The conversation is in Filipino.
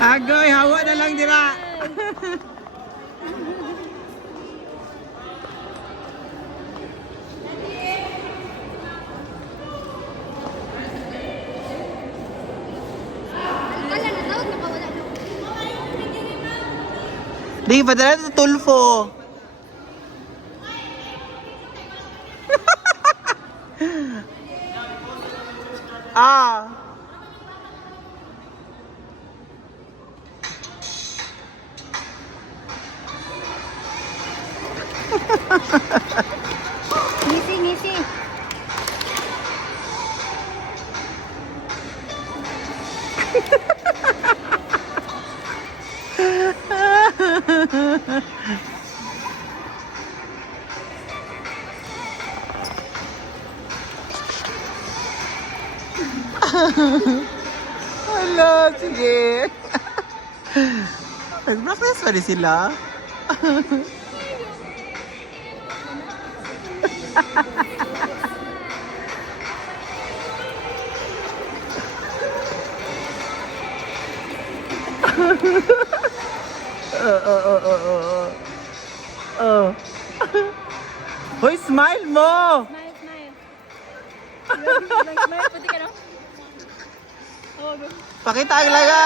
Agoy, hawa na lang dira. Di, padala sa Tulfo. Ah. Ngisi, ngisi. Hala, sige. Nag-practice pa rin sila. Hoy, smile mo! Smile, smile. Smile, pati ka na. Oh, go. Pakita ang laga!